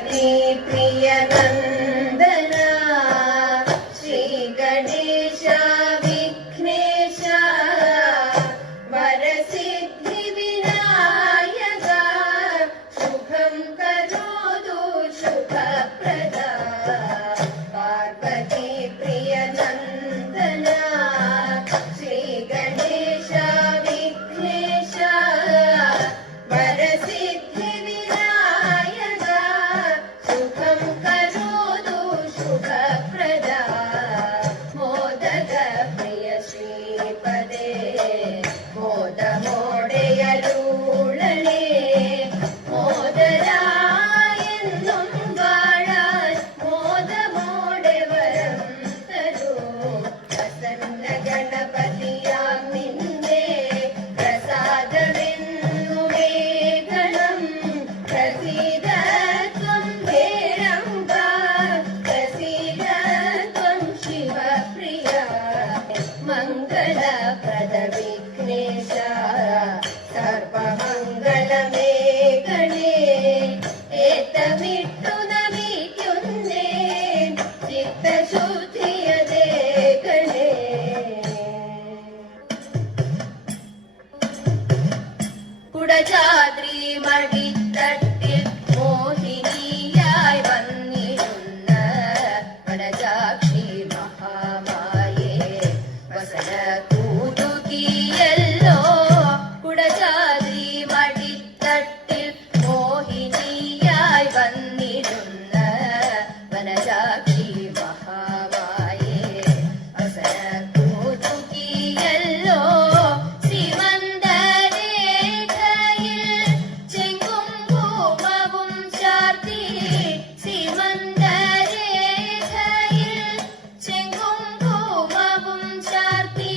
പാർവതി പ്രിയ നന്ദന ശ്രീ ഗണേശ വിഘ്നേശ വരസിദ്ധി വിനായക ശുഭം കരോതു ശുഭപ്രദ പാർവതി പ്രിയ നന്ദന ശ്രീ ഗണേശ വിഘ്നേശ വരസിദ്ധി വിനായക ശുഭം കരോതു ശുഭപ്രദ മോദക പ്രിയ ശ്രീപദേ മോദമോടെയരുളണേ മോദരായെന്നും വാഴാൻ മോദമോടെ വരം തരൂ പ്രസന്ന ഗണപതിയാം നിന്റെ പ്രസാദമെന്നുമേ ഗണം പ്രസീദ ത്വം ഹേരംബ പ്രസീദ ത്വം ശിവപ്രിയ മംഗളപ്രദ വിഘ്നേശ സർവമംഗളമേ ഗണേ ഏതമിട്ടു നമിക്കുന്നേ ചിത്തശുദ്ധിയതേ ഗണേ കുടജാദ്രി മടിത്തട്ടിൽ മോഹിനിയായി വന്നിരുന്ന വനജാക്ഷി മഹാമായേ വസന കൂതുകിയല്ലോ കുടജാദ്രി മടിത്തട്ടിൽ മോഹിനിയായി വന്നിരുന്ന വനജാക്ഷി മഹാമായേ വസന കൂതുകിയല്ലോ സീമന്തരേഖയിൽ ചെങ്കുങ്കുമവും ചാർത്തി സീമന്തരേഖയിൽ ചെങ്കുങ്കുമവും ചാർത്തി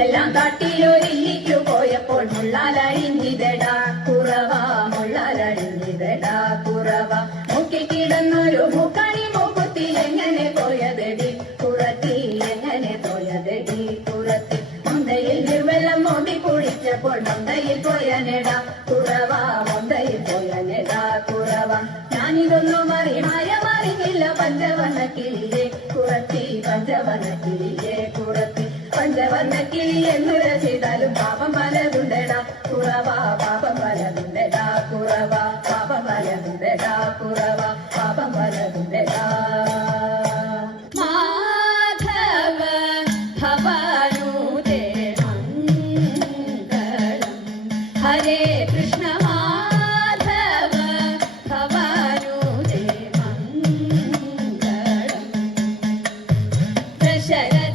മുല്ലെല്ലാം കാട്ടിലൊരില്ലിക്കു പോയപ്പോൾ മുള്ളാലഴിഞ്ഞിതടാ കുറവ മുള്ളാലഴിഞ്ഞിതടാ കുറവ മുക്കിൽ കിടന്നൊരു മുക്കണി മൂക്കുത്തി എങ്ങനെ പോയതെടി കുറത്തി എങ്ങനെ പോയതെടി കുറത്തി മൊന്തയിൽ വെള്ളം മോടി കുടിച്ചപ്പോൾ മൊന്തയിൽ പോയനെടാ കുറവ മൊന്തയിൽ പോയനെടാ കുറവ ഞാനിതൊന്നും മറിഞ്ഞില്ല പഞ്ചവർണ്ണ കിളിയെ കുറത്തി പഞ്ചവർണ്ണ കിളിയെ കുറത്തി പഞ്ചവർണ്ണ കിളി എന്നുര ചെയ്താലും പാപം പലതുണ്ടടാ കുറവ പാപം പലതുണ്ടടാ കുറവ പാപം പലതുണ്ടടാ കുറവ പാപം പലതുണ്ടടാ മാധവ ഭവാനുദേ മംഗളം ഹരേ കൃഷ്ണ മാധവ ഭവാനുദേ മംഗളം ദശരഥ